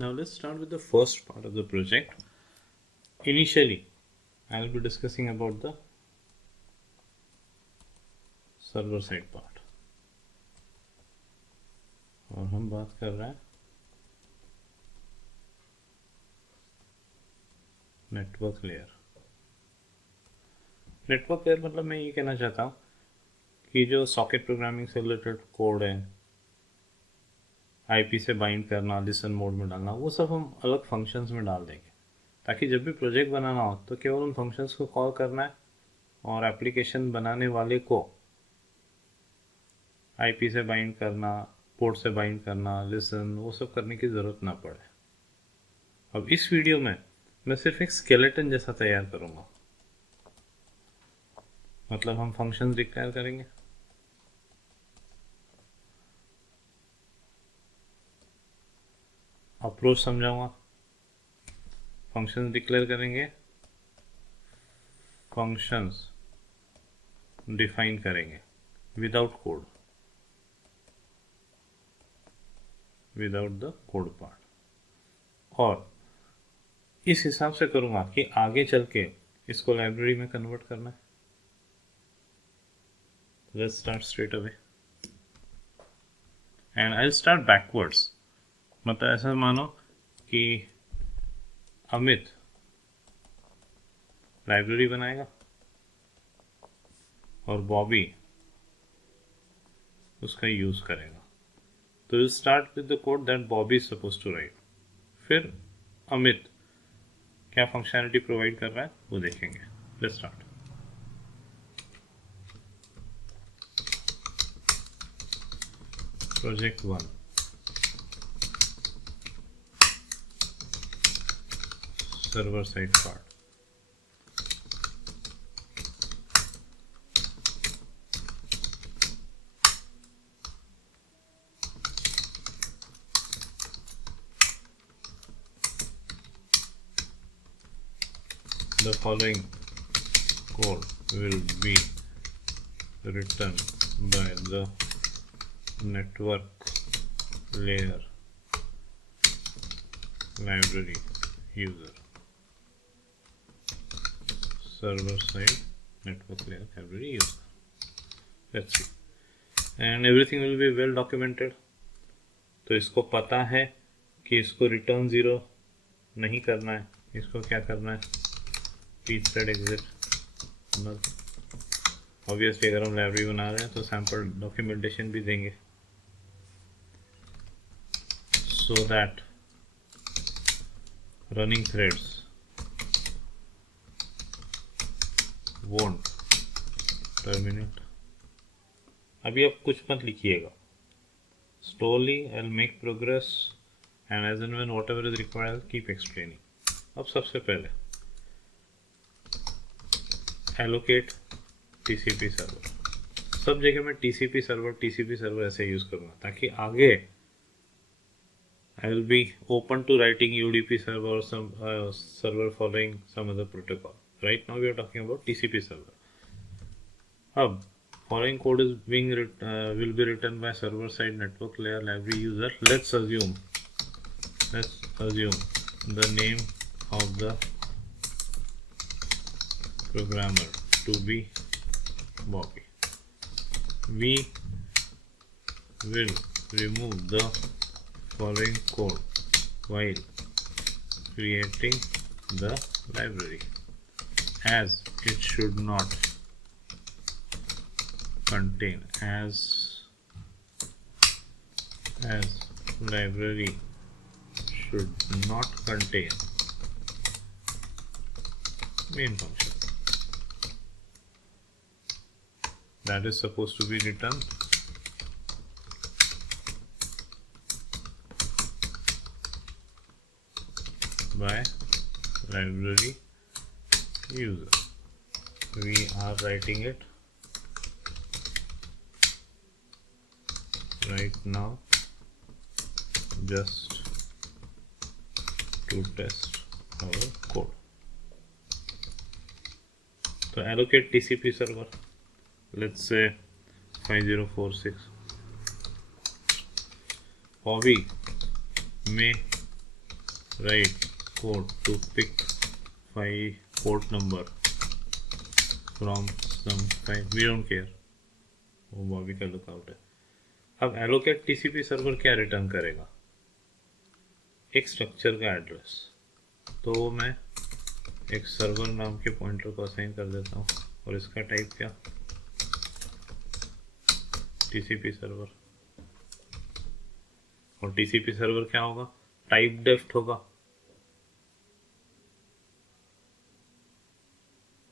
Now let's start with the first part of the project. Initially, I will be discussing about the server side part और हम बात कर रहे हैं network layer. Network layer मतलब मैं ये कहना चाहता हूँ कि जो सॉकेट प्रोग्रामिंग से रिलेटेड कोड है, आईपी से बाइंड करना, लिसन मोड में डालना, वो सब हम अलग फंक्शंस में डाल देंगे ताकि जब भी प्रोजेक्ट बनाना हो तो केवल उन फंक्शंस को कॉल करना है और एप्लीकेशन बनाने वाले को आईपी से बाइंड करना, पोर्ट से बाइंड करना, लिसन, वो सब करने की ज़रूरत ना पड़े। अब इस वीडियो में मैं सिर्फ एक स्केलेटन जैसा तैयार करूँगा, मतलब हम फंक्शंस डिक्लेयर करेंगे, अप्रोच समझाऊंगा, फंक्शंस डिक्लेयर करेंगे, फंक्शंस डिफाइन करेंगे without code, without the code part. और इस हिसाब से करूँगा कि आगे चल के इसको लाइब्रेरी में कन्वर्ट करना है। Let's start straight away and I will start backwards. मतलब ऐसा मानो कि अमित लाइब्रेरी बनाएगा और बॉबी उसका यूज़ करेगा। तो will start with the code that Bobby is suppose to write. फिर अमित क्या फंक्शनैलिटी प्रोवाइड कर रहा है वो देखेंगे। Let's start. Project 1, server side part. The following code will be written by the network layer library user. Server side network layer library user. Let's see. And everything will be well documented. तो इसको पता है कि इसको return 0 नहीं करना है, इसको क्या करना है, pthread exit null। ऑब्वियसली अगर हम लाइब्रेरी बना रहे हैं तो सैम्पल डॉक्यूमेंटेशन भी देंगे so that running threads won't terminate। अभी आप कुछ मत लिखिएगा, slowly I'll make progress and as and when whatever is required I'll keep explaining। अब सबसे पहले allocate TCP सर्वर। सब जगह मैं TCP सर्वर ऐसे यूज करूँगा ताकि आगे I will be open to writing UDP server or some server following some other protocol. Right now we are talking about TCP server. अब following code is being will be written by server side network layer library user. Let's assume the name of the programmer to be Bobby. We will remove the following code while creating the library, as it should not contain library should not contain main function that is supposed to be written by library user. We are writing it right now just to test our code. So allocate TCP server, let's say 5046. Bobby may write code to pick 5 port number from some 5, we don't care, वो बॉबी का lookout है। अब allocate TCP server क्या return करेगा, एक structure का address, तो मैं एक सर्वर नाम के पॉइंटर को असाइन कर देता हूँ और इसका टाइप क्या, टीसीपी सर्वर, और टीसीपी सर्वर क्या होगा, टाइप डेफ्ट होगा,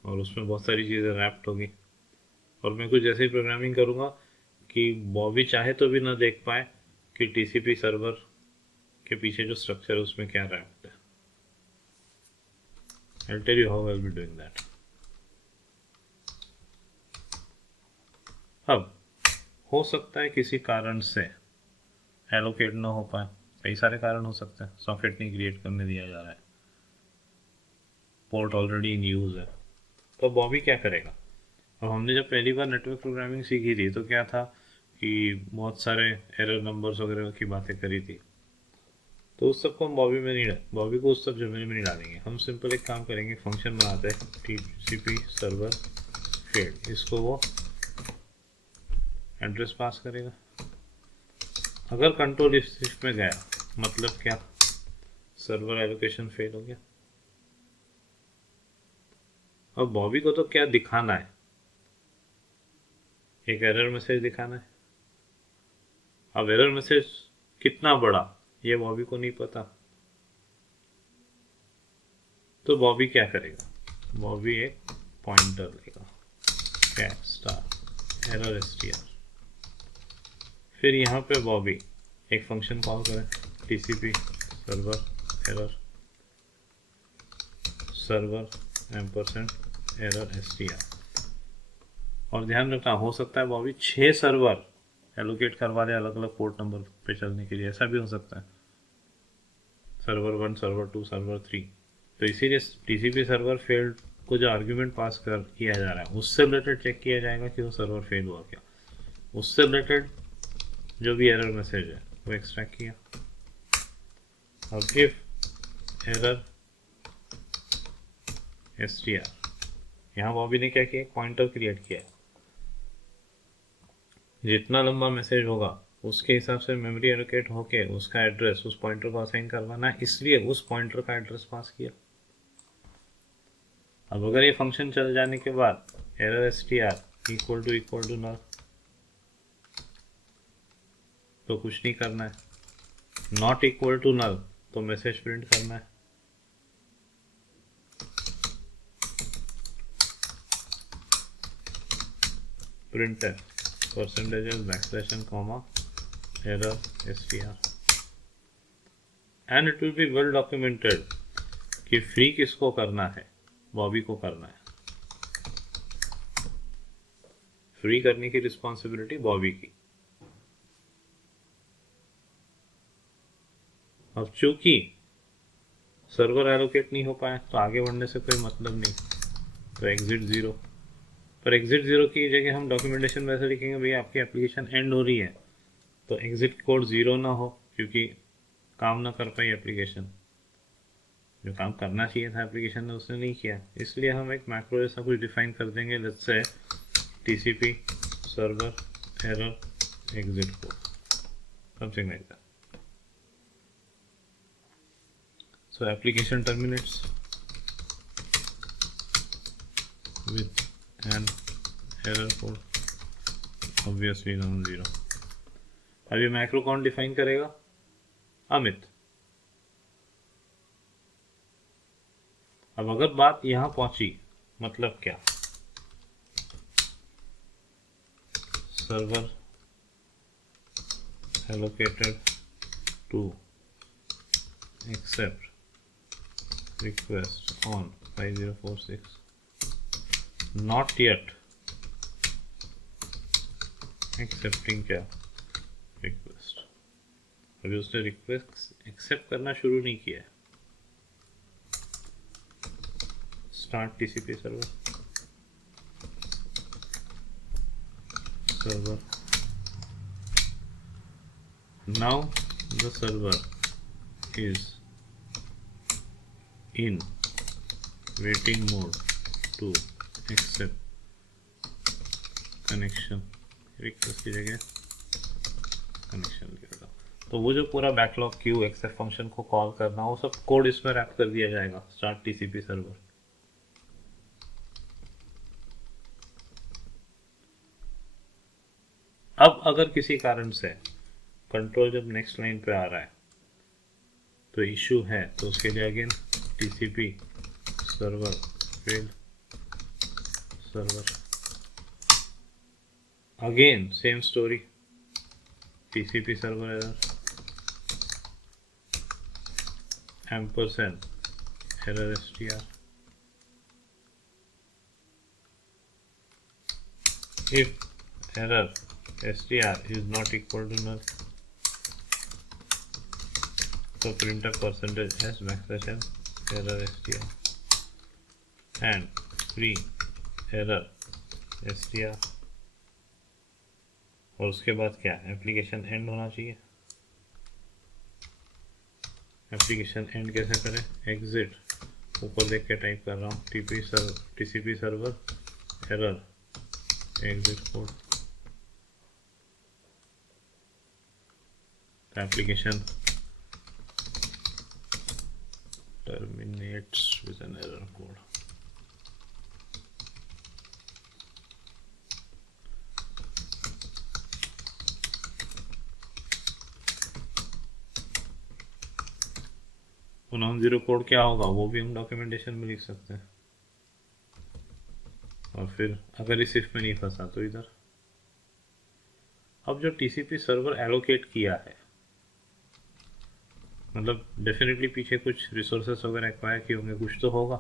और उसमें बहुत सारी चीज़ें रैप्ड होगी। और मैं कुछ ऐसी प्रोग्रामिंग करूँगा कि बॉबी चाहे तो भी ना देख पाए कि टीसीपी सर्वर के पीछे जो स्ट्रक्चर है उसमें क्या रैप्ड है। I'll tell you how I'll be doing that. अब हो सकता है किसी कारण से एलोकेट ना हो पाए, कई सारे कारण हो सकते हैं, सॉकेट नहीं क्रिएट करने दिया जा रहा है, पोर्ट ऑलरेडी इन यूज है, तो बॉबी क्या करेगा। अब हमने जब पहली बार नेटवर्क प्रोग्रामिंग सीखी थी तो क्या था कि बहुत सारे एरर नंबर्स वगैरह की बातें करी थी, तो उस सब को हम बॉबी में नहीं, बॉबी को उस सब जमीन में नहीं डालेंगे। हम सिंपल एक काम करेंगे, फंक्शन बनाते हैं टीसीपी सर्वर फील्ड, इसको वो एड्रेस पास करेगा। अगर कंट्रोल इफ में गया मतलब क्या, सर्वर एलोकेशन फेल हो गया। अब बॉबी को तो क्या दिखाना है, एक एरर मैसेज दिखाना है। अब एरर मैसेज कितना बड़ा ये बॉबी को नहीं पता, तो बॉबी क्या करेगा, बॉबी एक पॉइंटर लेगा कैट स्टार एरर str, फिर यहाँ पे बॉबी एक फंक्शन कॉल करें TCP server error server ampersand error str। और ध्यान रखना, हो सकता है बॉबी 6 सर्वर एलोकेट करवा दे अलग अलग पोर्ट नंबर पे चलने के लिए, ऐसा भी हो सकता है, सर्वर 1 सर्वर 2 सर्वर 3। तो इसीलिए टीसीपी सर्वर फेल्ड को जो आर्ग्यूमेंट पास कर किया जा रहा है उससे रिलेटेड चेक किया जाएगा कि वो सर्वर फेल हुआ क्या, उससे रिलेटेड जो भी एरर मैसेज है वो एक्सट्रैक्ट किया। अब इफ एरर str, यहाँ बॉबी ने क्या किया, पॉइंटर क्रिएट किया, जितना लंबा मैसेज होगा उसके हिसाब से मेमोरी एलोकेट होके उसका एड्रेस उस पॉइंटर को असाइन करवाना है, इसलिए उस पॉइंटर का एड्रेस पास किया। अब अगर ये फंक्शन चल जाने के बाद error str equal to null, तो कुछ नहीं करना है, नॉट इक्वल टू नल तो मैसेज प्रिंट करना है। Printer %\n, error str, and it will be well documented कि फ्री किसको करना है, बॉबी को करना है, फ्री करने की रिस्पॉन्सिबिलिटी बॉबी की। अब चूंकि सर्वर एलोकेट नहीं हो पाया तो आगे बढ़ने से कोई मतलब नहीं, तो एग्जिट 0, पर एग्जिट 0 की जगह हम डॉक्यूमेंटेशन में ऐसे लिखेंगे भैया आपकी एप्लीकेशन एंड हो रही है, तो एग्जिट कोड 0 ना हो, क्योंकि काम ना कर पाई एप्लीकेशन, जो काम करना चाहिए था एप्लीकेशन ने उसने नहीं किया, इसलिए हम एक मैक्रो जैसा कुछ डिफाइन कर देंगे, let's say TCP server error exit code, something like that. So application terminates with an error code, obviously non-zero। अब ये मैक्रो कौन डिफाइन करेगा, अमित। अब अगर बात यहाँ पहुंची मतलब क्या, server allocated to accept request on 5046, not yet accepting क्या, request, अभी उसने रिक्वेस्ट एक्सेप्ट करना शुरू नहीं किया है। Start TCP server now the server is in waiting mode to accept connection request की जगह कनेक्शन लिखा था। तो वो जो पूरा बैकलॉग क्यू एक्सेप्ट फंक्शन को कॉल करना वो सब कोड इसमें रैप कर दिया जाएगा स्टार्ट टीसीपी सर्वर। अब अगर किसी कारण से कंट्रोल जब नेक्स्ट लाइन पे आ रहा है तो इशू है तो उसके लिए again TCP server failed server again same story TCP server error ampersand error str if error str is not equal to null so printf percentage s backslash n error str and free error str और उसके बाद क्या application and होना चाहिए। Application and कैसे करें exit ऊपर देख के टाइप कर रहा हूँ TCP server error exit code application terminates with an error code। तो नॉन जीरो कोड क्या होगा वो भी हम डॉक्यूमेंटेशन में लिख सकते हैं। और फिर अगर इस इफ में नहीं फंसा तो इधर अब जो टीसीपी सर्वर एलोकेट किया है मतलब डेफिनेटली पीछे कुछ रिसोर्सेस वगैरह एक्वायर किए होंगे कुछ तो होगा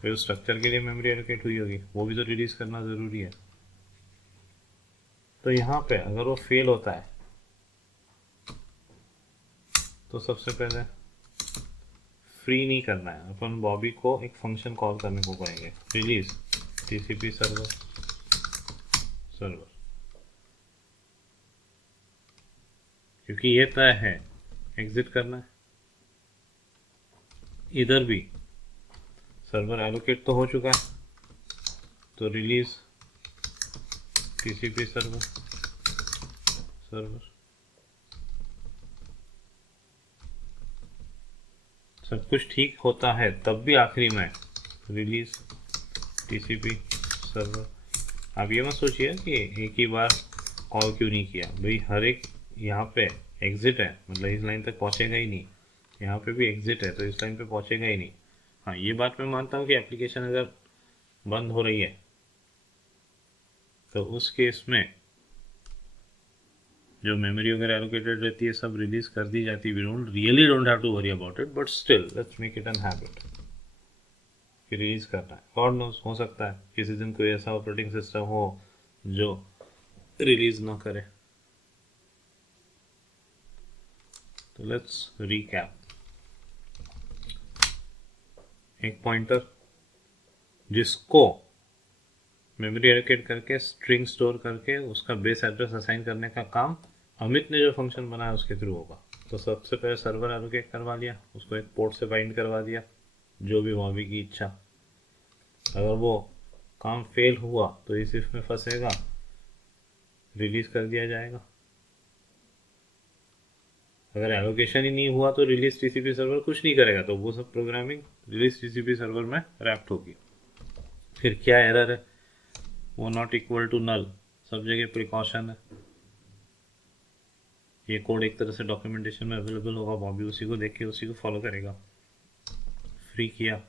फिर उस स्ट्रक्चर के लिए मेमोरी एलोकेट हुई होगी वो भी तो रिलीज करना ज़रूरी है। तो यहाँ पे अगर वो फेल होता है तो सबसे पहले फ्री नहीं करना है अपन बॉबी को एक फंक्शन कॉल करने को पड़ेंगे रिलीज टीसीपी सर्वर क्योंकि ये तय है एग्जिट करना है। इधर भी सर्वर एलोकेट तो हो चुका है तो रिलीज टीसीपी सर्वर सब कुछ ठीक होता है तब भी आखिरी में रिलीज टीसीपी सर्वर। आप ये मत सोचिए कि एक ही बार कॉल क्यों नहीं किया भाई हर एक यहाँ पे एग्जिट है मतलब इस लाइन तक पहुँचेगा ही नहीं यहाँ पे भी एग्जिट है तो इस लाइन पे पहुँचेगा ही नहीं। हाँ ये बात मैं मानता हूँ कि एप्लीकेशन अगर बंद हो रही है तो उस केस में जो मेमोरी वगैरह एलोकेटेड रहती है सब रिलीज कर दी जाती है। We don't have to worry about it but still let's make it an habit कि रिलीज करना है। गॉड नोस हो सकता है किसी दिन कोई ऐसा ऑपरेटिंग सिस्टम हो जो रिलीज ना करे। तो लेट्स रिकैप। एक पॉइंटर जिसको मेमोरी एलोकेट करके स्ट्रिंग स्टोर करके उसका बेस एड्रेस असाइन करने का काम अमित ने जो फंक्शन बनाया उसके थ्रू होगा। तो सबसे पहले सर्वर एलोकेट करवा लिया उसको एक पोर्ट से बाइंड करवा दिया जो भी बॉबी की इच्छा। अगर वो काम फेल हुआ तो इस इफ में फंसेगा रिलीज कर दिया जाएगा। अगर एलोकेशन ही नहीं हुआ तो रिलीज टीसीपी सर्वर कुछ नहीं करेगा तो वो सब प्रोग्रामिंग रिलीज टीसीपी सर्वर में रैप्ट होगी। फिर क्या एरर है वो नॉट इक्वल टू नल सब जगह प्रिकॉशन है। ये कोड एक तरह से डॉक्यूमेंटेशन में अवेलेबल होगा बॉबी उसी को देख के उसी को फॉलो करेगा। फ्री किया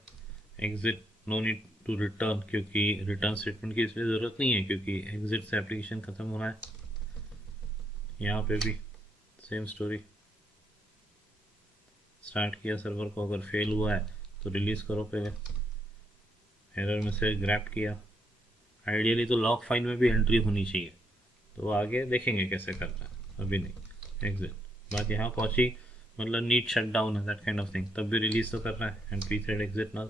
exit no need to return क्योंकि रिटर्न स्टेटमेंट की इसलिए ज़रूरत नहीं है क्योंकि एग्जिट से एप्लीकेशन ख़त्म होना है। यहाँ पे भी सेम स्टोरी स्टार्ट किया सर्वर को अगर फेल हुआ है तो रिलीज़ करो पहले। एरर में से ग्रैप किया आइडियली तो लॉग फाइल में भी एंट्री होनी चाहिए तो आगे देखेंगे कैसे करना है अभी नहीं। एग्जिट बात यहाँ पहुँची मतलब नीट शट डाउन है दैट काइंड ऑफ थिंग तब भी रिलीज तो करना है एंड पी थ्रेड एग्जिट नल।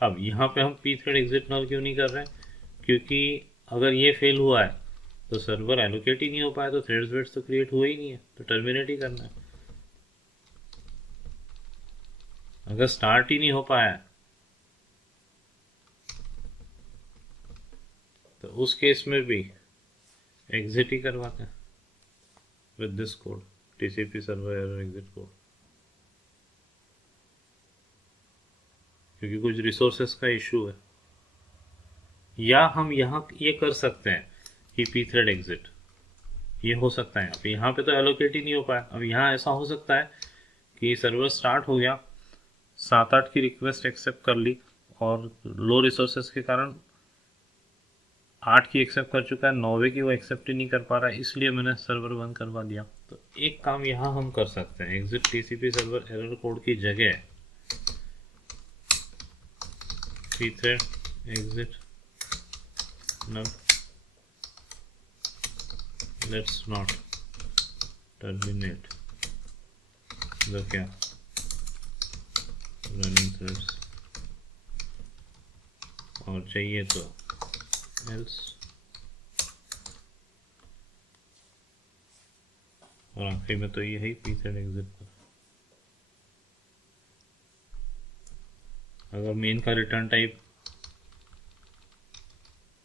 अब यहाँ पे हम पी थ्रेड एग्जिट नल क्यों नहीं कर रहे हैं क्योंकि अगर ये फेल हुआ है तो सर्वर एलोकेट ही नहीं हो पाया तो थ्रेड्स वेड्स तो क्रिएट हुआ ही नहीं है तो टर्मिनेट ही करना है। अगर स्टार्ट ही नहीं हो पाया तो उस केस में भी एग्जिट ही करवाते हैं with this code, TCP server error exit code, क्योंकि कुछ रिसोर्सेस का इशू है। या हम यहाँ ये कर सकते हैं कि पी थ्रेड एग्जिट, ये हो सकता है। अब यहाँ पे तो एलोकेट ही नहीं हो पाया। अब यहाँ ऐसा हो सकता है कि सर्वर स्टार्ट हो गया, 7-8 की रिक्वेस्ट एक्सेप्ट कर ली और लो रिसोर्सेस के कारण 8 की एक्सेप्ट कर चुका है, 9वें की वो एक्सेप्ट ही नहीं कर पा रहा है, इसलिए मैंने सर्वर बंद करवा दिया। तो एक काम यहाँ हम कर सकते हैं, exit TCP server error code की जगह pthread exit null, let's not terminate the क्या running threads, और चाहिए तो else, और आखिरी में तो ये है pthread exit पर। अगर मेन का रिटर्न टाइप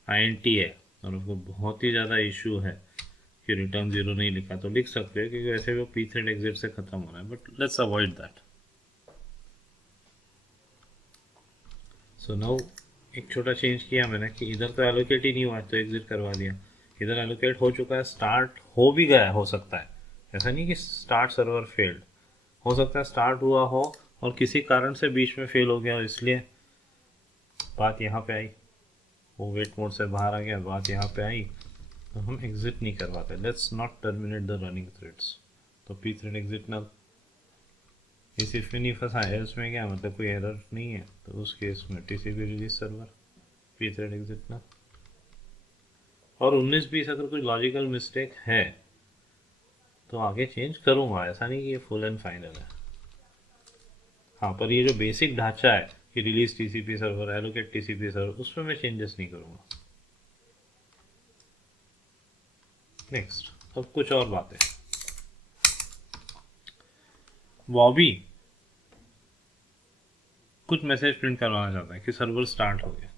INT है और आपको बहुत ही ज़्यादा इशू है कि रिटर्न 0 नहीं लिखा, तो लिख सकते हैं, क्योंकि वैसे वो pthread exit से ख़त्म हो रहा है, but let's avoid that. So now एक छोटा चेंज किया मैंने कि इधर तो एलोकेट ही नहीं हुआ तो एग्जिट करवा दिया, इधर एलोकेट हो चुका है, स्टार्ट हो भी गया हो सकता है, ऐसा नहीं कि स्टार्ट सर्वर फेल्ड, हो सकता है स्टार्ट हुआ हो और किसी कारण से बीच में फेल हो गया, इसलिए बात यहाँ पे आई, वो वेट मोड से बाहर आ गया, बात यहाँ पे आई, तो हम एग्जिट नहीं करवाते। Let's not terminate the running threads, तो pthread exit null, इस इफ में नहीं फंसा है, इसमें क्या मतलब कोई एरर नहीं है, तो उस केस में TCP release server pthread exit null। और 19-20 अगर कोई लॉजिकल मिस्टेक है तो आगे चेंज करूँगा, ऐसा नहीं कि ये फुल एंड फाइनल है। हाँ, पर ये जो बेसिक ढांचा है कि release TCP server, allocate TCP server, उसमें मैं चेंजेस नहीं करूँगा। नेक्स्ट, अब कुछ और बातें। बॉबी कुछ मैसेज प्रिंट करवाना चाहता है कि सर्वर स्टार्ट हो गया,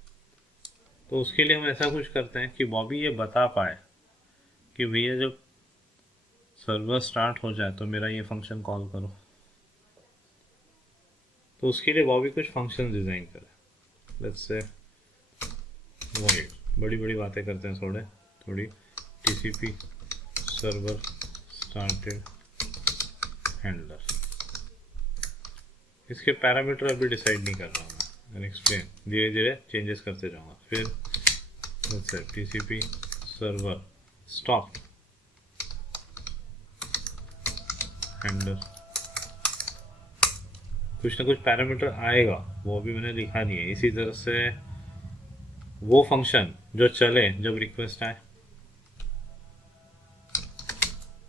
तो उसके लिए हम ऐसा कुछ करते हैं कि बॉबी ये बता पाए कि भैया जब सर्वर स्टार्ट हो जाए तो मेरा ये फंक्शन कॉल करो। तो उसके लिए बॉबी कुछ फंक्शन डिज़ाइन करे। लेट्स से वॉइड, बड़ी बड़ी बातें करते हैं थोड़ी टीसीपी सर्वर स्टार्टेड हैंडलर, इसके पैरामीटर अभी डिसाइड नहीं कर रहा हूँ मैं, एक्सप्लेन धीरे धीरे चेंजेस करते जाऊँगा। फिर let's say TCP server stop handler, कुछ ना कुछ पैरामीटर आएगा, वो भी मैंने लिखा नहीं है। इसी तरह से वो फंक्शन जो चले जब रिक्वेस्ट आए,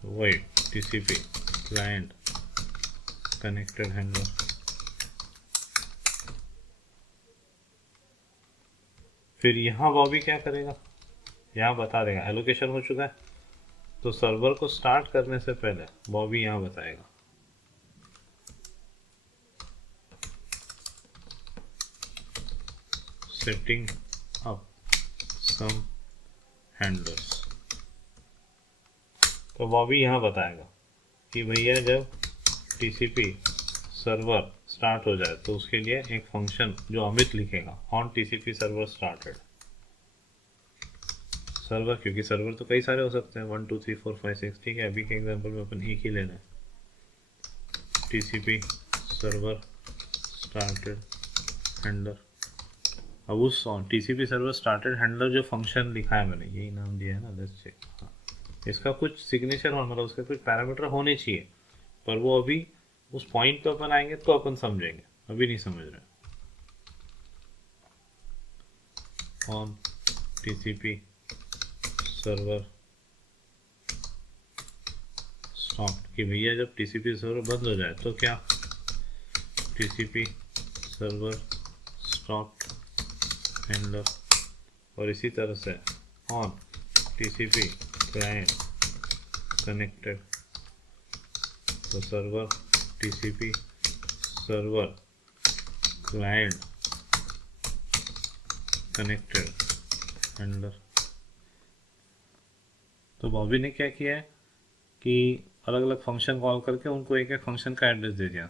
वही टीसीपी क्लाइंट कनेक्टेड हैंडलर। फिर यहाँ वो भी क्या करेगा, यहाँ बता देगा एलोकेशन हो चुका है, तो सर्वर को स्टार्ट करने से पहले बॉबी यहाँ बताएगा सेटिंग अप सम हैंडलर्स, तो बॉबी यहाँ बताएगा कि भैया जब टीसीपी सर्वर स्टार्ट हो जाए तो उसके लिए एक फंक्शन जो अमित लिखेगा on TCP server started server, क्योंकि सर्वर तो कई सारे हो सकते हैं, 1 2 3 4 5 6, ठीक है, अभी के एग्जांपल में अपन एक ही लेना है, टीसीपी सर्वर स्टार्टेड हैंडलर। अब उस टीसीपी सर्वर स्टार्टेड हैंडलर जो फंक्शन लिखा है मैंने, यही नाम दिया है ना, लेट्स चेक, हाँ, इसका कुछ सिग्नेचर हो, मतलब उसके कुछ पैरामीटर होने चाहिए, पर वो अभी उस पॉइंट पे अपन आएंगे तो अपन समझेंगे, अभी नहीं समझ रहे। ऑन टीसीपी सर्वर स्टॉप, कि भैया जब टीसीपी सर्वर बंद हो जाए तो क्या, टीसीपी सर्वर स्टॉप हैंडलर, और इसी तरह से ऑन टीसीपी क्लाइंट कनेक्टेड, तो server TCP server client connected handler. तो बॉबी ने क्या किया है कि अलग अलग फंक्शन कॉल करके उनको एक एक फंक्शन का एड्रेस दे दिया।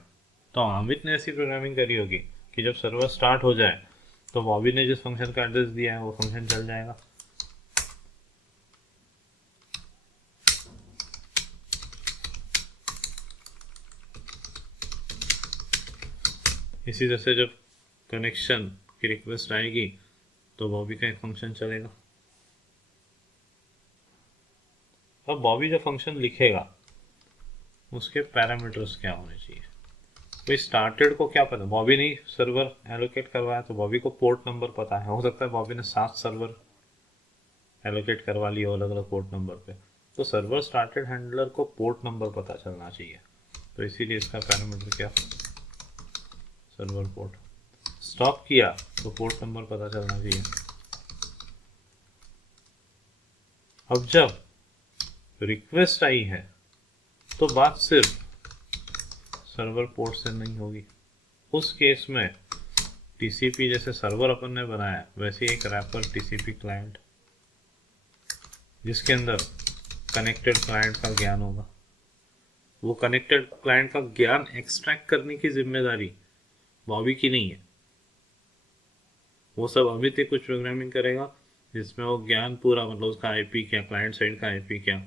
तो अमित ने ऐसी प्रोग्रामिंग करी होगी कि जब सर्वर स्टार्ट हो जाए तो बॉबी ने जिस फंक्शन का एड्रेस दिया है वो फंक्शन चल जाएगा। इसी तरह से जब कनेक्शन की रिक्वेस्ट आएगी तो बॉबी का एक फंक्शन चलेगा। अब बॉबी जो फंक्शन लिखेगा उसके पैरामीटर्स क्या होने चाहिए। तो स्टार्टेड को क्या पता, बॉबी ने सर्वर एलोकेट करवाया तो बॉबी को पोर्ट नंबर पता है। हो सकता है बॉबी ने 7 सर्वर एलोकेट करवा लिए अलग अलग पोर्ट नंबर पे, तो सर्वर स्टार्टेड हैंडलर को पोर्ट नंबर पता चलना चाहिए। तो इसीलिए इसका पैरामीटर क्या, सर्वर पोर्ट। स्टॉप किया तो पोर्ट नंबर पता चलना चाहिए। अब जब रिक्वेस्ट आई है तो बात सिर्फ सर्वर पोर्ट से नहीं होगी। उस केस में टीसीपी जैसे सर्वर अपन ने बनाया वैसे एक रैपर टीसीपी क्लाइंट, जिसके अंदर कनेक्टेड क्लाइंट का ज्ञान होगा। वो कनेक्टेड क्लाइंट का ज्ञान एक्सट्रैक्ट करने की जिम्मेदारी बॉबी की नहीं है। वो सब अमित ही कुछ प्रोग्रामिंग करेगा जिसमें वो ज्ञान पूरा, मतलब उसका आईपी क्या, क्लाइंट साइड का आईपी क्या,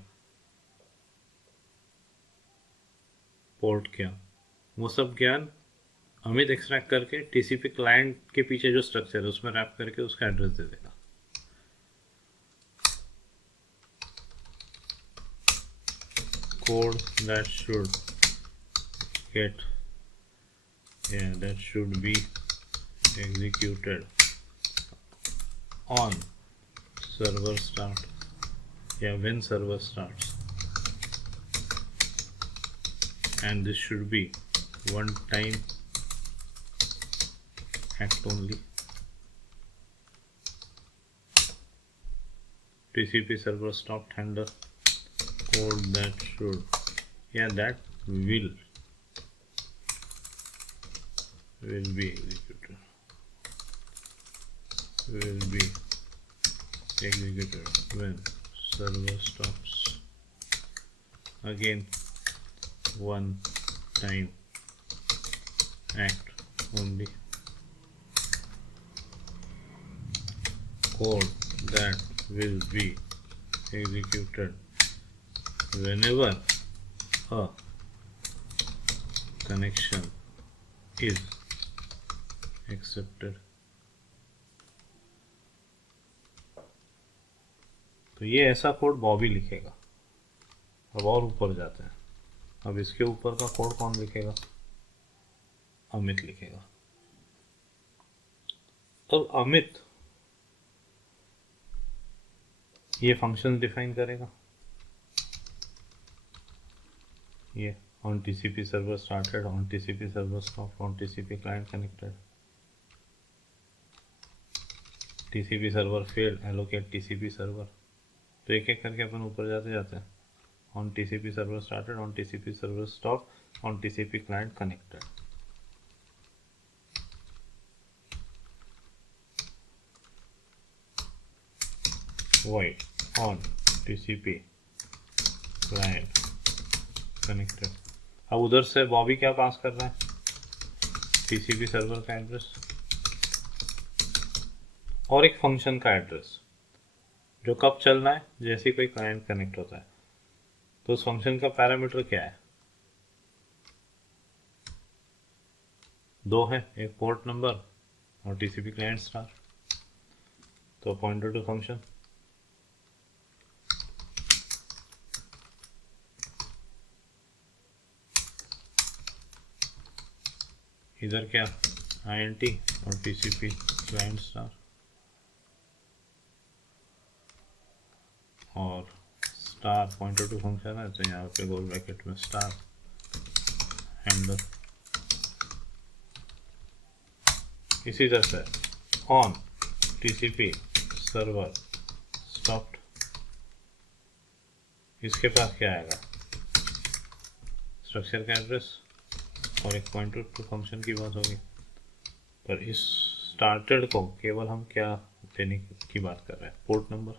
पोर्ट क्या, वो सब ज्ञान अमित एक्सट्रैक्ट करके टीसीपी क्लाइंट के पीछे जो स्ट्रक्चर है उसमें रैप करके उसका एड्रेस दे देगा। Code that should get, that should be executed on server start, when server starts, and this should be one time act only. TCP server stopped handler code that should, that will be executed, when server stops. Again, one time act only. Code that will be executed whenever a connection is accepted. तो ये ऐसा code Bobby लिखेगा। अब और ऊपर जाते हैं। अब इसके ऊपर का कोड कौन लिखेगा, अमित लिखेगा। अब अमित ये फंक्शन डिफाइन करेगा, ये on TCP server started, on TCP server stopped, on TCP client connected, TCP server failed, allocate TCP server। तो एक एक करके अपन ऊपर जाते जाते हैं। on TCP server started, on TCP server stopped, on TCP client connected। void on TCP client connected. अब उधर से बॉबी क्या पास कर रहा है, टीसीपी सर्वर का एड्रेस और एक फंक्शन का एड्रेस जो कब चलना है, जैसे कोई क्लाइंट कनेक्ट होता है। तो उस फंक्शन का पैरामीटर क्या है, 2 है, एक पोर्ट नंबर और टीसीपी क्लाइंट स्टार। तो पॉइंटर टू फंक्शन, इधर क्या INT और TCP क्लाइंट स्टार, और स्टार पॉइंटर टू फंक्शन है तो यहाँ पे गोल ब्रैकेट में स्टार हैंडलर। इसी तरह से ऑन TCP सर्वर स्टॉप्ड, इसके पास क्या आएगा, स्ट्रक्चर का एड्रेस और एक पॉइंटर टू फंक्शन की बात होगी। पर इस स्टार्टेड को केवल हम क्या देने की बात कर रहे हैं, पोर्ट नंबर।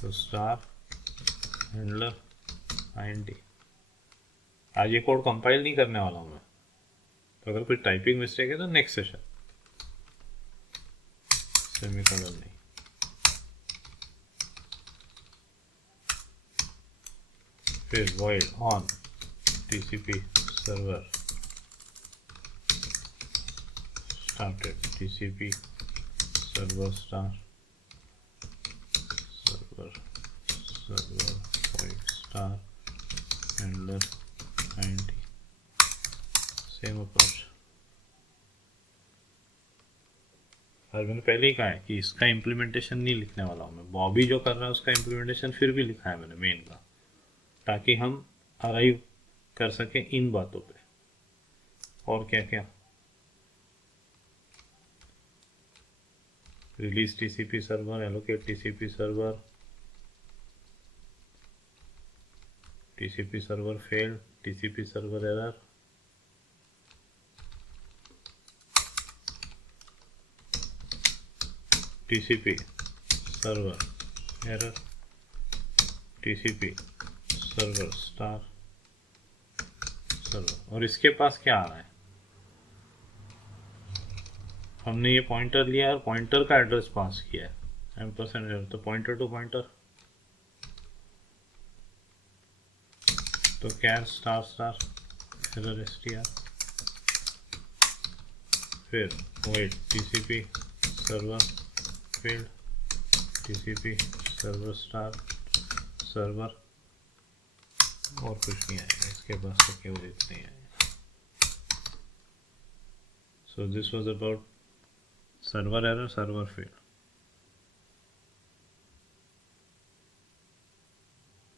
तो स्टार हैंडलर INT। आज ये कोड कंपाइल नहीं करने वाला हूँ मैं, तो अगर कोई टाइपिंग मिस्टेक है तो नेक्स्ट सेशन, सेमीकोलन नहीं। फिर void on TCP server started, TCP server star server void star handler INT, same approach. और मैंने पहले ही कहा है कि इसका इम्प्लीमेंटेशन नहीं लिखने वाला हूँ मैं, बॉबी जो कर रहा है उसका इम्प्लीमेंटेशन फिर भी लिखा है मैंने मेन का, ताकि हम अराइव कर सकें इन बातों पे। और क्या क्या, release TCP server, allocate TCP server, TCP server failed, TCP server error, TCP server error, TCP server star server. और इसके पास क्या आ रहा है, हमने ये पॉइंटर लिया और पॉइंटर का एड्रेस पास किया है एम्परसेंड एरर, तो पॉइंटर टू पॉइंटर, तो char star star error str, फिर wait TCP server field, TCP server star server, और कुछ नहीं आएगा इसके पास, तो केवल इतना ही आएगा। So this was about server error, server field.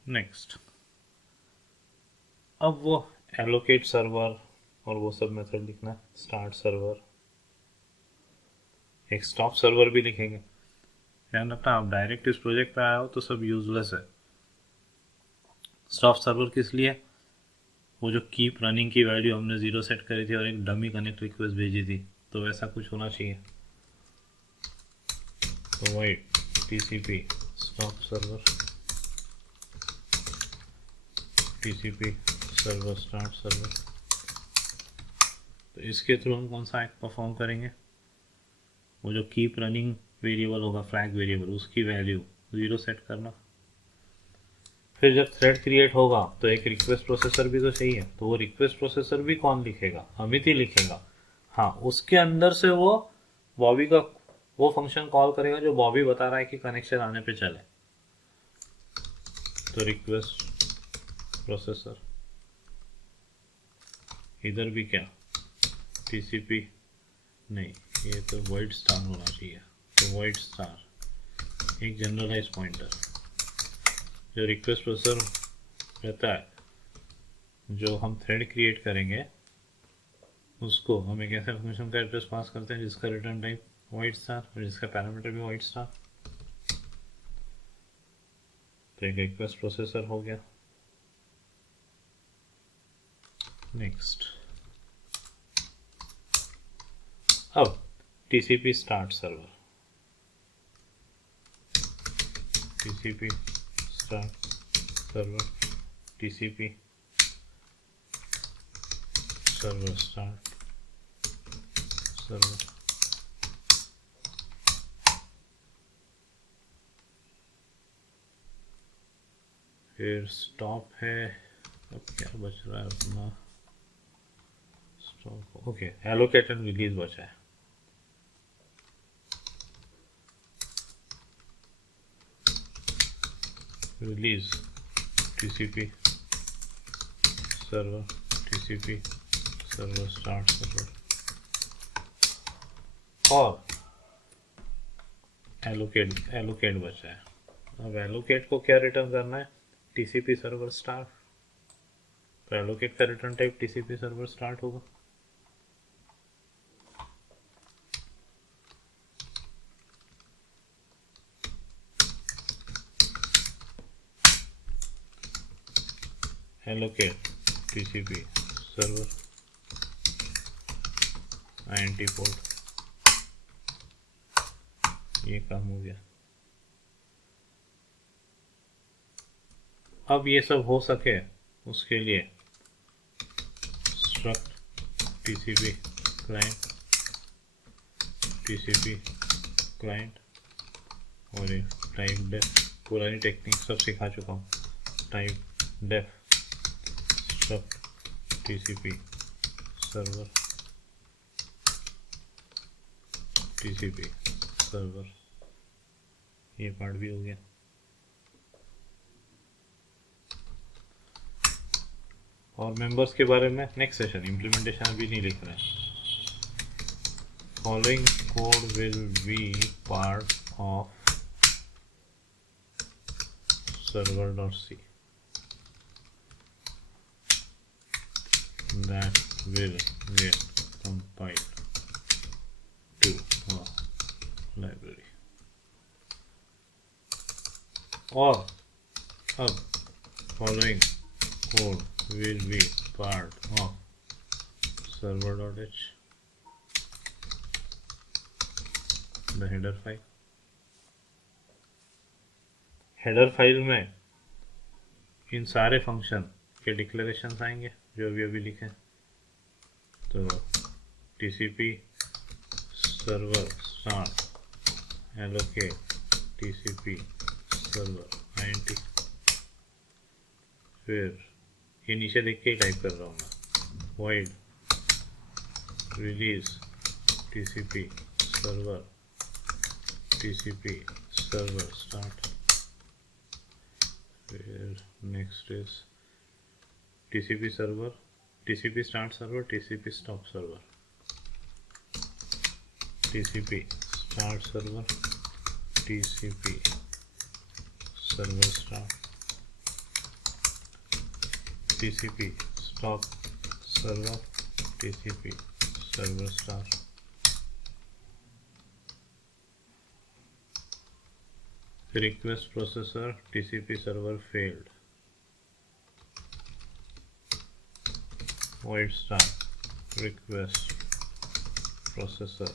Next, अब वो एलोकेट सर्वर और वो सब मेथड लिखना है, स्टार्ट सर्वर, एक स्टॉप सर्वर भी लिखेंगे। ध्यान रखना, आप डायरेक्ट इस प्रोजेक्ट पे आए हो तो सब यूजलेस है। स्टॉप सर्वर किस लिए, वो जो कीप रनिंग की वैल्यू हमने 0 सेट करी थी और एक डमी कनेक्ट रिक्वेस्ट भेजी थी, तो वैसा कुछ होना चाहिए। तो wide TCP stop server, TCP server start server. तो इसके थ्रू हम कौन सा एक्ट परफॉर्म करेंगे, वो जो कीप रनिंग वेरिएबल होगा, फ्लैग वेरिएबल, उसकी वैल्यू 0 सेट करना। फिर जब थ्रेड क्रिएट होगा तो एक रिक्वेस्ट प्रोसेसर भी तो चाहिए, तो वो रिक्वेस्ट प्रोसेसर भी कौन लिखेगा, अमित ही लिखेगा। हाँ, उसके अंदर से वो बॉबी का वो फंक्शन कॉल करेगा जो बॉबी बता रहा है कि कनेक्शन आने पे चले। तो रिक्वेस्ट प्रोसेसर, इधर भी क्या TCP नहीं, ये तो void स्टार होना चाहिए। तो void स्टार एक जनरलाइज पॉइंटर, जो रिक्वेस्ट प्रोसेसर रहता है, जो हम थ्रेड क्रिएट करेंगे उसको हम एक ऐसे फंक्शन का एड्रेस पास करते हैं जिसका रिटर्न टाइप void स्टार और जिसका पैरामीटर भी void स्टार। तो एक रिक्वेस्ट प्रोसेसर हो गया। नेक्स्ट, अब TCP start server, TCP start server, TCP server start server. फिर स्टॉप है, अब क्या बच रहा है अपना, stop, okay, allocate and release बचा है। Release TCP server, TCP server start server, और एलोकेट बचा है। अब एलोकेट को क्या रिटर्न करना है, TCP सर्वर स्टार्ट। तो एलोकेट का return type TCP server start होगा। allocate TCP server INT port, ये काम हो गया। अब ये सब हो सके उसके लिए struct TCP client, TCP client और ये टाइप डेफ, पुरानी टेक्निक सब सिखा चुका हूँ। Typedef struct TCP server, TCP server, ये पार्ट भी हो गया। और मेंबर्स के बारे में नेक्स्ट सेशन, इम्प्लीमेंटेशन अभी नहीं लिख रहे हैं। Following code will be part of server.c that will get compiled to our library। और अब following code will be part of server.h, the header file। Header file में इन सारे फंक्शन के डिक्लेरेशंस आएंगे जो अभी अभी लिखे। तो TCP server start allocate TCP server INT, फिर ये नीचे देख के ही टाइप कर रहा हूँ मैं, void release TCP server start, फिर next is TCP server, TCP start server, TCP stop server, TCP start server, TCP server start, TCP stop server, TCP server start। Request processor TCP server failed, void star request processor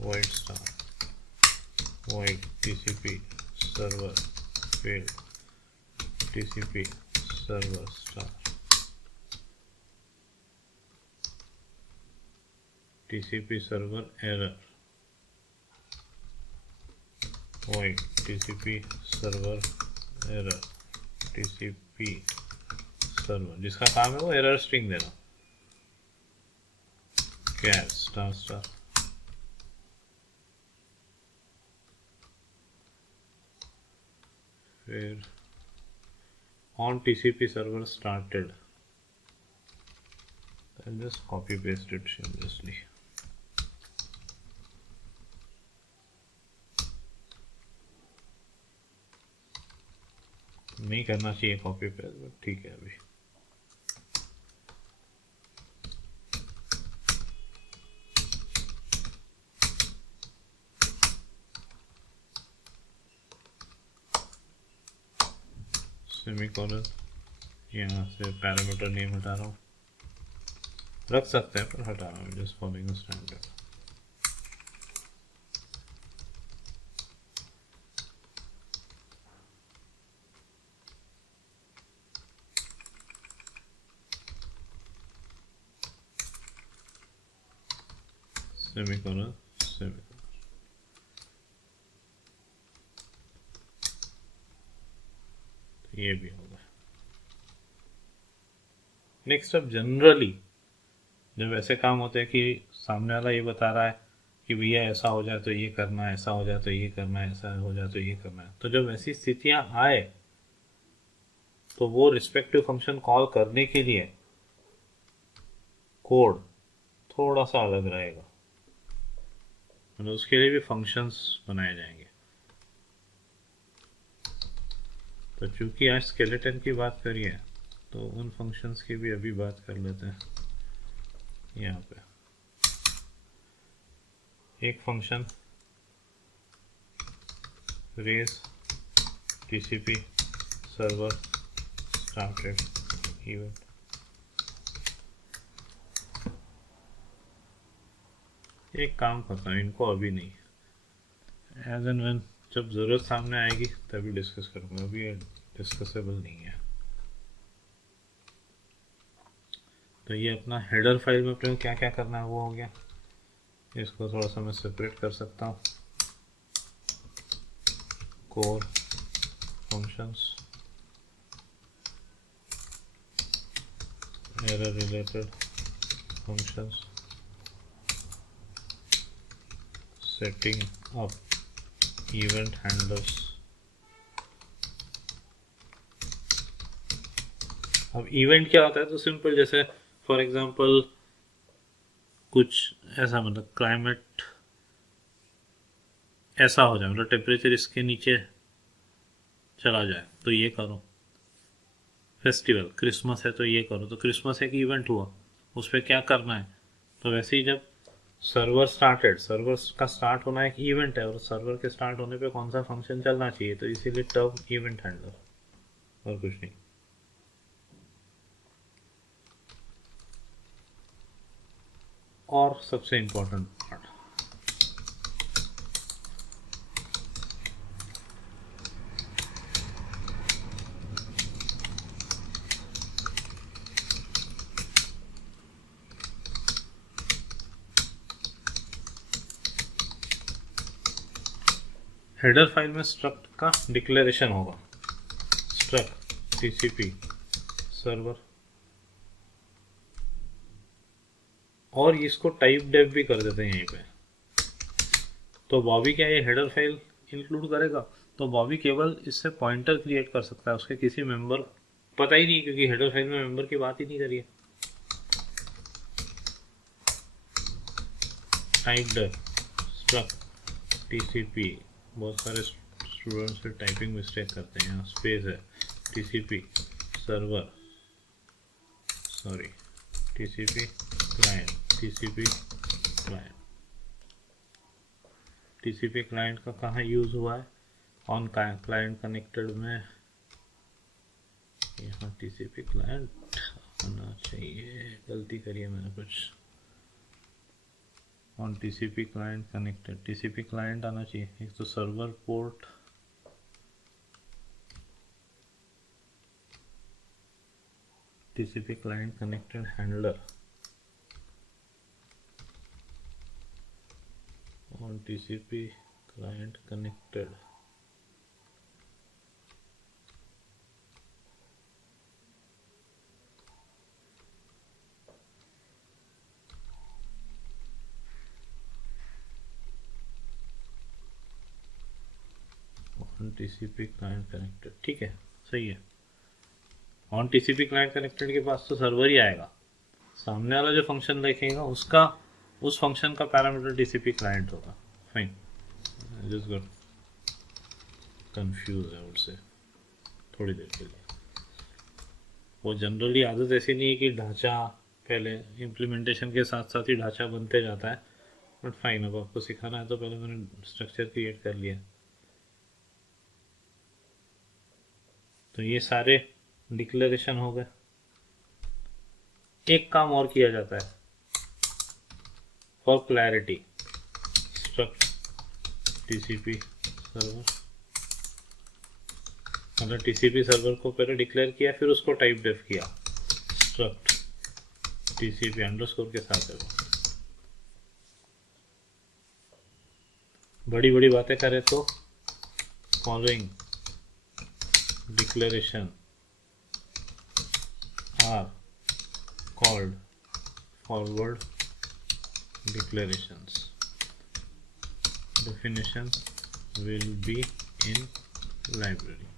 void star void TCP server failed, TCP server star, TCP server error, void TCP server error, TCP server जिसका काम है वो error string देना, कैर star star, फिर on TCP server started, I'll just copy paste it shamelessly। नहीं करना चाहिए copy paste, but ठीक है अभी। सेमीकोलन, यहाँ से पैरामीटर नेम हटा रहा हूँ, रख सकते हैं पर हटा रहा हूँ, just following standard. Semicolon semicolon, ये भी होगा। नेक्स्ट अब जनरली जब ऐसे काम होते हैं कि सामने वाला ये बता रहा है कि भैया ऐसा हो जाए तो ये करना है, ऐसा हो जाए तो ये करना है, ऐसा हो जाए तो ये करना है, तो जब ऐसी स्थितियां आए तो वो रिस्पेक्टिव फंक्शन कॉल करने के लिए कोड थोड़ा सा अलग रहेगा, मतलब उसके लिए भी फंक्शंस बनाए जाएंगे। तो चूंकि आज स्केलेटन की बात करिए तो उन फंक्शंस की भी अभी बात कर लेते हैं। यहाँ पे एक फंक्शन रेज TCP सर्वर स्टार्टेड इवेंट, एक काम करता हूँ, इनको अभी नहीं, एज एंड व्हेन जब ज़रूरत सामने आएगी तभी डिस्कस करूँगा, अभी डिस्कसेबल नहीं है। तो ये अपना हेडर फाइल में अपने को क्या क्या करना है वो हो गया। इसको थोड़ा सा मैं सेपरेट कर सकता हूँ, core functions, error related functions, setting up event handlers. अब इवेंट क्या होता है, तो सिंपल, जैसे फॉर एग्जांपल कुछ ऐसा, मतलब क्लाइमेट ऐसा हो जाए, मतलब टेम्परेचर इसके नीचे चला जाए तो ये करो। फेस्टिवल क्रिसमस है तो ये करो, तो क्रिसमस एक इवेंट हुआ, उस पर क्या करना है। तो वैसे ही जब सर्वर स्टार्टेड, सर्वर का स्टार्ट होना एक इवेंट है, और सर्वर के स्टार्ट होने पे कौन सा फंक्शन चलना चाहिए, तो इसीलिए टर्म इवेंट हैंडलर, और कुछ नहीं। और सबसे इम्पोर्टेंट पार्ट, हेडर फाइल में स्ट्रक्ट का डिक्लेरेशन होगा, स्ट्रक्ट टीसीपी सर्वर, और इसको टाइप डेफ भी कर देते हैं यहीं पे। तो बॉबी क्या ये हेडर फाइल इंक्लूड करेगा, तो बॉबी केवल इससे पॉइंटर क्रिएट कर सकता है, उसके किसी मेंबर पता ही नहीं, क्योंकि हेडर फाइल में मेंबर की बात ही नहीं करी है। टाइप डेफ स्ट्रक्ट टीसीपी, बहुत सारे स्टूडेंट्स से टाइपिंग मिस्टेक करते हैं, यहाँ स्पेस है, TCP server, sorry TCP client, TCP client. TCP client का कहाँ यूज़ हुआ है, ऑन क्लाइंट कनेक्टेड में, यहाँ टीसीपी क्लाइंट होना चाहिए, गलती करिए मैंने कुछ, on TCP client connected, TCP client आना चाहिए। एक तो server port, TCP client connected handler, on TCP client connected, on TCP client connected, ठीक है, सही है। ऑन टीसीपी क्लाइंट कनेक्टेड के पास तो सर्वर ही आएगा, सामने वाला जो फंक्शन देखेगा उसका, उस फंक्शन का पैरामीटर टीसीपी क्लाइंट होगा। फाइन, जस्ट गॉट कंफ्यूज है उससे थोड़ी देर के लिए। वो जनरली आदत ऐसी नहीं है कि ढांचा पहले इम्प्लीमेंटेशन के साथ साथ ही ढांचा बनते जाता है, बट फाइन, अब आपको सिखाना है तो पहले मैंने स्ट्रक्चर क्रिएट कर लिया। तो ये सारे डिक्लेरेशन हो गए। एक काम और किया जाता है for clarity, struct TCP server, मतलब टीसीपी सर्वर को पहले डिक्लेयर किया, फिर उसको टाइप डेफ किया, स्ट्रक्ट टीसीपी अंडरस्कोर के साथ है वो। बड़ी बड़ी बातें करें तो following declaration are called forward declarations, definition will be in library।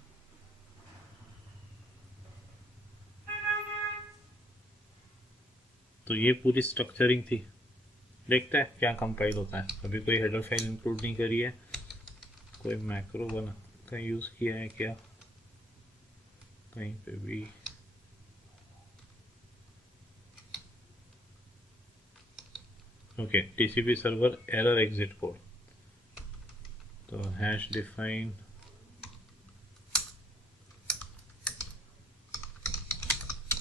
तो ये पूरी स्ट्रक्चरिंग थी, देखते हैं क्या कंपाइल होता है। अभी कोई हेडर फाइल इंक्लूड नहीं करी है, कोई मैक्रो बना का यूज़ किया है क्या कहीं पे भी, okay. TCP server error exit code, तो hash define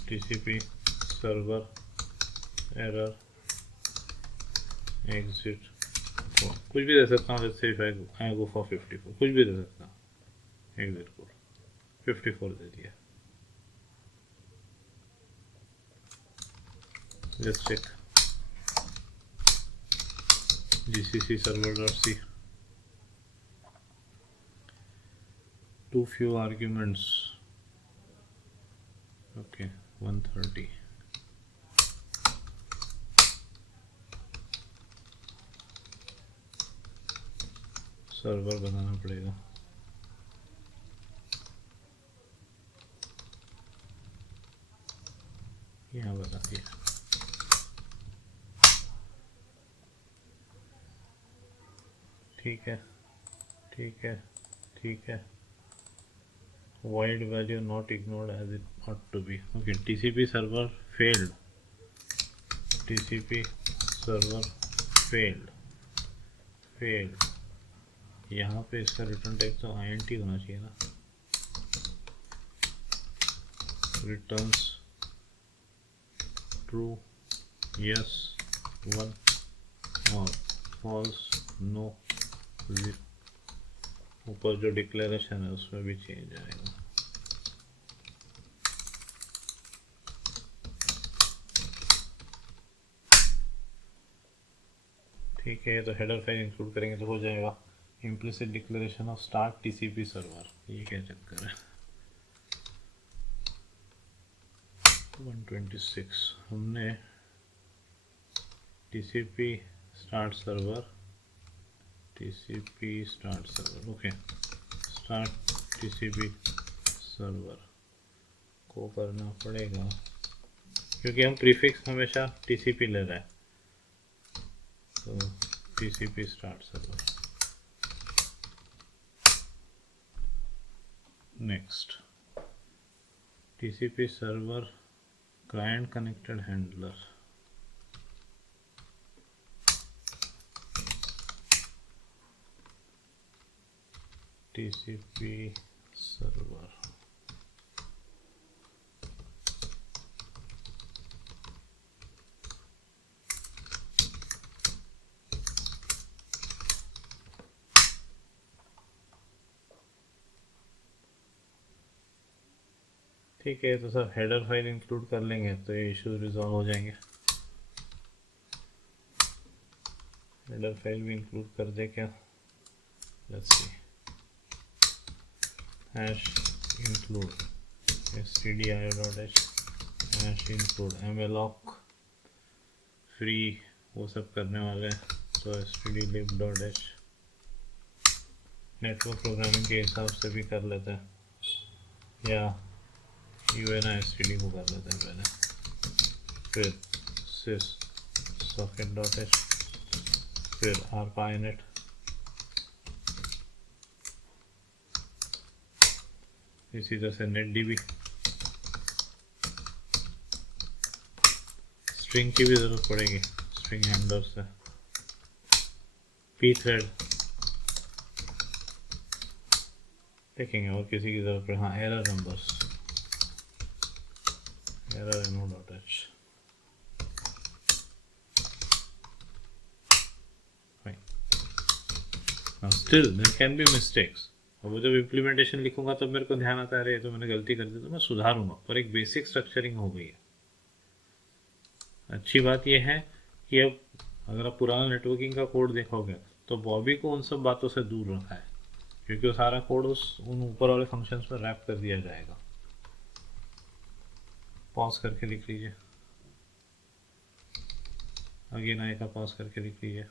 TCP server error exit कुछ भी दे सकता हूँ, जैसे आई गो फॉर 54, कुछ भी दे सकता हूँ, एग्जिट कोड 54 दे दिया। Let's check gcc server.c, too few arguments, okay 130, server बनाना पड़ेगा। यहाँ बना दिया। ठीक है ठीक है ठीक है। void value not ignored as it ought to be, okay TCP server failed, TCP server failed। यहाँ पे इसका रिटर्न टाइप तो INT होना चाहिए ना, returns true yes 1 और false no 0। ऊपर जो डिक्लेरेशन है उसमें भी चेंज आएगा। ठीक है, तो हेडर फाइल इंक्लूड करेंगे तो हो जाएगा। Implicit declaration of start TCP server, ये क्या चक्कर है। 126 हमने TCP start server okay start TCP server को करना पड़ेगा क्योंकि हम प्रीफिक्स हमेशा टीसीपी ले रहे हैं, तो TCP start server. Next TCP server client connected handler, TCP server ठीक है। तो सर हेडर फाइल इंक्लूड कर लेंगे तो ये इशू रिजॉल्व हो जाएंगे। हेडर फाइल भी इंक्लूड कर दे क्या, let's see hash include stdio.h hash include malloc free वो सब करने वाले हैं, तो stdlib.h नेटवर्क प्रोग्रामिंग के हिसाब से भी कर लेते हैं या UNISTD को कर लेते हैं पहले, फिर sys socket.h फिर arpanet, इसी तरह से netdb। स्ट्रिंग की भी ज़रूरत पड़ेगी, स्ट्रिंग हैंडलर से pthread देखेंगे, और किसी की ज़रूरत पड़े, हाँ error numbers error.h। Now still there can be mistakes, और वो जब इम्प्लीमेंटेशन लिखूंगा तब मेरे को ध्यान आता है तो मैंने गलती कर दी, तो मैं सुधारूंगा, पर एक बेसिक स्ट्रक्चरिंग हो गई है। अच्छी बात यह है कि अब अगर आप पुराना नेटवर्किंग का कोड देखोगे तो बॉबी को उन सब बातों से दूर रखा है, क्योंकि वो सारा कोड उन ऊपर वाले फंक्शंस पर रैप कर दिया जाएगा। पॉज करके लिख लीजिए, अगेन आई का पॉज करके लिख लीजिए,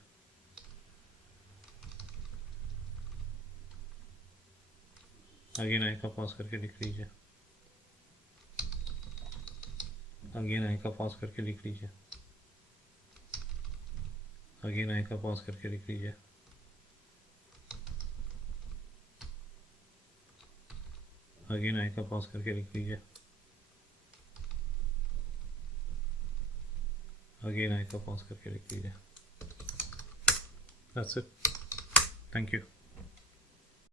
अगेन आई का पॉज करके लिख लीजिए, अगेन आई का पॉज करके लिख लीजिए, अगेन आई का पॉज करके लिख लीजिए, अगेन आई का पॉज करके लिख लीजिए, अगेन आई का पॉज करके लिख लीजिए। That's it. Thank you.